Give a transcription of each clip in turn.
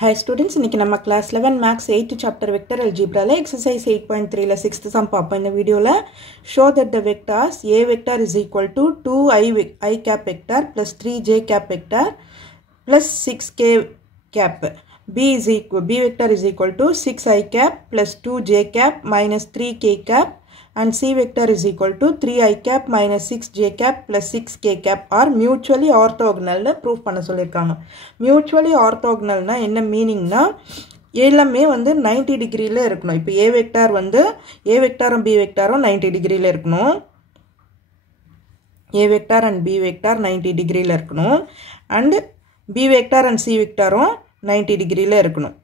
Hi students, இன்னைக்கு நம்ம class 11 max 8th chapter vector algebra exercise 8.3 6th sum பார்ப்போம் இந்த வீடியோல show that the vectors a vector is equal to 2 i cap vector plus 3j cap vector plus 6k cap b vector is equal to 6i cap plus 2j cap minus 3k cap and c vector is equal to 3i cap minus 6j cap plus 6k cap are mutually orthogonal proof பண்ண சொல்லிருக்காங்க. mutually orthogonal னா என்ன மீனிங்னா எல்லாமே வந்து 90 டிகிரில இருக்கணும். இப்போ a vector வந்து a வெக்டாரும் b வெக்டாரும் 90 டிகிரில இருக்கணும். a vector and b vector 90 டிகிரில இருக்கணும் and b vector and c வெக்டாரும் 90 டிகிரில இருக்கணும்.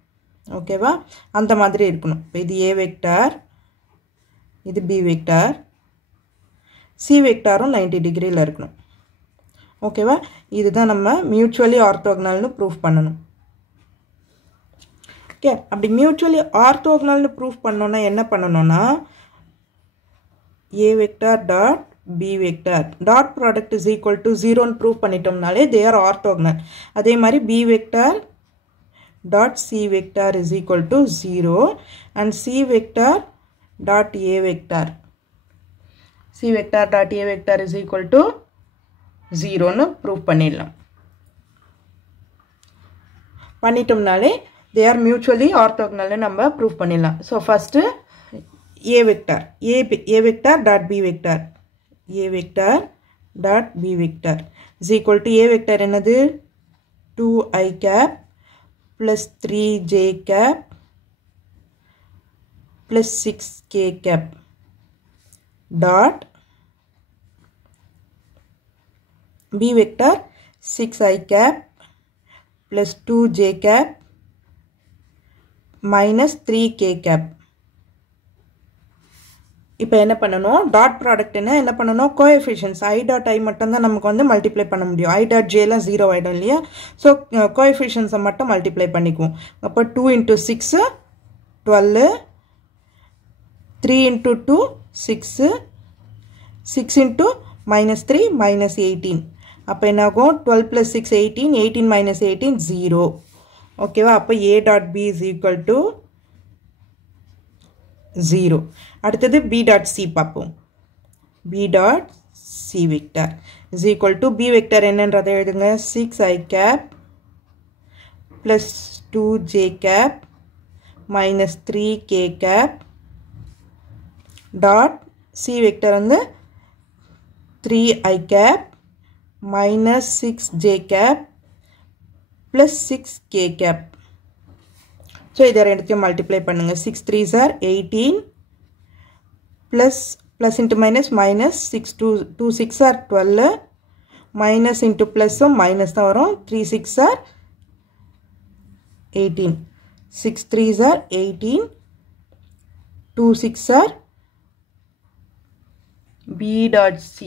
ஓகேவா? அந்த மாதிரி இருக்கணும். இப்போ இது a வெக்டார், இது b வெக்டார், c வெக்டாரும் 90 டிகிரில இருக்கணும். ஓகேவா? இதுதான் நம்ம மியூச்சுவலி ஆர்த்தோகனல்னு ப்ரூஃப் பண்ணணும். ஓகே, அப்படி மியூச்சுவலி ஆர்த்தோகனல்னு ப்ரூஃப் பண்ணோம்னா என்ன பண்ணணும்னா a vector dot b vector dot product is equal to 0ன்னு ப்ரூஃப் பண்ணிட்டோம்னாலே தே ஆர் ஆர்த்தோகனல். அதே மாதிரி b vector dot c vector is equal to 0 and c vector dot a vector c vector dot a vector is equal to 0 னு prove பண்ணிடலாம். பண்ணிட்டோம்னாலே they are mutually orthogonal நம்ம prove பண்ணிடலாம். so first a vector dot b vector a vector dot b vector is equal to a vector என்னது 2i cap plus 3j cap plus 6k cap dot b vector 6i cap plus 2j cap minus 3k cap. இப்போ என்ன பண்ணணும், dot product என்ன பண்ணணும், coefficients i dot i மட்டும் தான் நமக்கு வந்து மல்டிப்ளை பண்ண முடியும். i டாட் jலாம் 0 ஆயிடும் இல்லையா? ஸோ கோஎஃபிஷியன்ஸை மட்டும் மல்டிப்ளை பண்ணிக்குவோம். அப்போ 2 into 6 12, 3 into 2 6, 6 into minus 3 minus 18. அப்போ என்ன ஆகும், 12 plus 6 18, 18 minus 18 0. ஓகேவா? அப்போ a dot b is equal to 0. அடுத்தது b dot c பார்ப்போம். b dot c vector is equal to b vector என்னன்றதை எழுதுங்க, 6i cap plus 2j cap minus 3k cap dot c vector வந்து 3i cap minus 6j cap plus 6k cap. so இதை ரெண்டுத்தையும் multiply பண்ணுங்க. 6 3s are 18 plus into minus minus 6 2 6 are 12 minus into plus minus தான் வரும். 3 6 are 18 6 3s are 18 2 6 are b dot c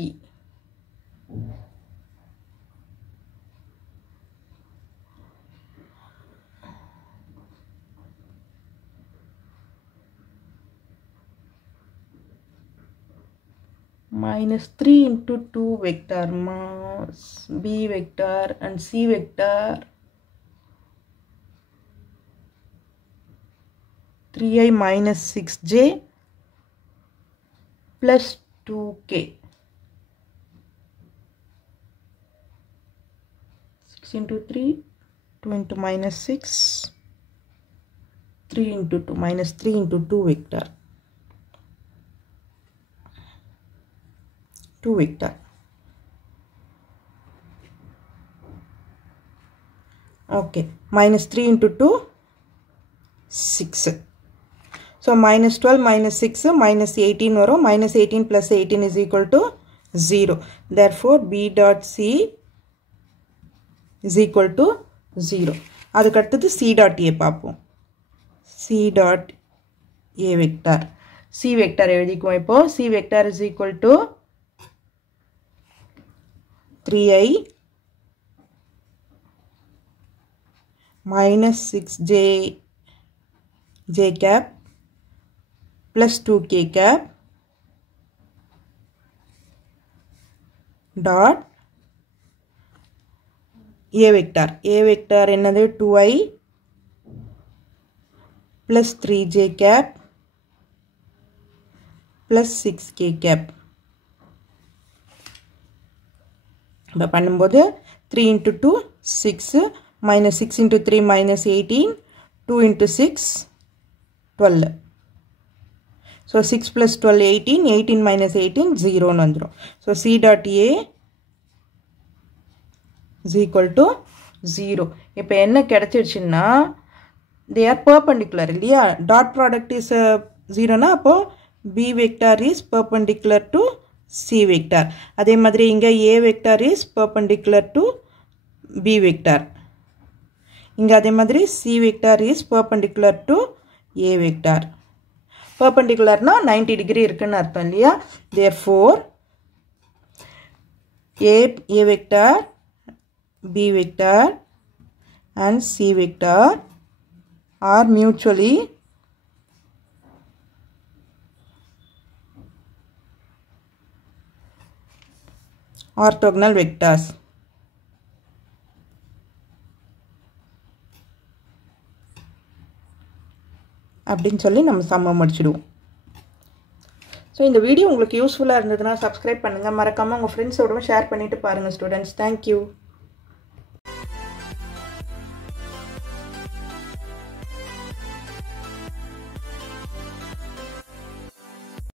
minus 3 into 2 vector mass b vector and c vector 3i minus 6j plus 2k 6 into 3 2 into minus 6 3 into 2 minus 3 into 2 vector 2 vector. okay, minus 3 into 2 6. so minus 12 minus 6 minus 18 வரும். minus 18 plus 18 is equal to 0. therefore b dot c is equal to 0. அதுக்கு அடுத்தது c dot a பார்ப்போம். c dot a vector c vector எழுதிக்குவோம். இப்போ c vector is equal to 3i minus 6j cap plus 2k cap dot a vector என்னது 2i plus 3j cap plus 6k cap. இப்போ பண்ணும்போது 3 into 2 6 minus 6 into 3 minus 18 2 into 6 12. So 6 plus 12 18 18 minus 18 0 னு வந்துரும். So C dot A is equal to 0. இப்போ என்ன கிடைச்சிருச்சுன்னா they are perpendicular இல்லையா. dot product is 0 னா அப்போ B vector is perpendicular to C vector. அதே மாதிரி இங்க A vector is perpendicular to B vector. இங்க அதே மாதிரி C vector is perpendicular to A vector. Perpendicular னா 90 degree இருக்குன்னு அர்த்தம் இல்லையா. Therefore A vector, B vector and C vector are mutually orthogonal vectors. அப்படின்னு சொல்லி நம்ம சம்ம முடிச்சிடுவோம். ஸோ இந்த வீடியோ உங்களுக்கு யூஸ்ஃபுல்லாக இருந்ததுன்னா சப்ஸ்கிரைப் பண்ணுங்கள். மறக்காமல் உங்கள் ஃப்ரெண்ட்ஸோடவும் ஷேர் பண்ணிவிட்டு பாருங்கள் ஸ்டூடெண்ட்ஸ். தேங்க்யூ.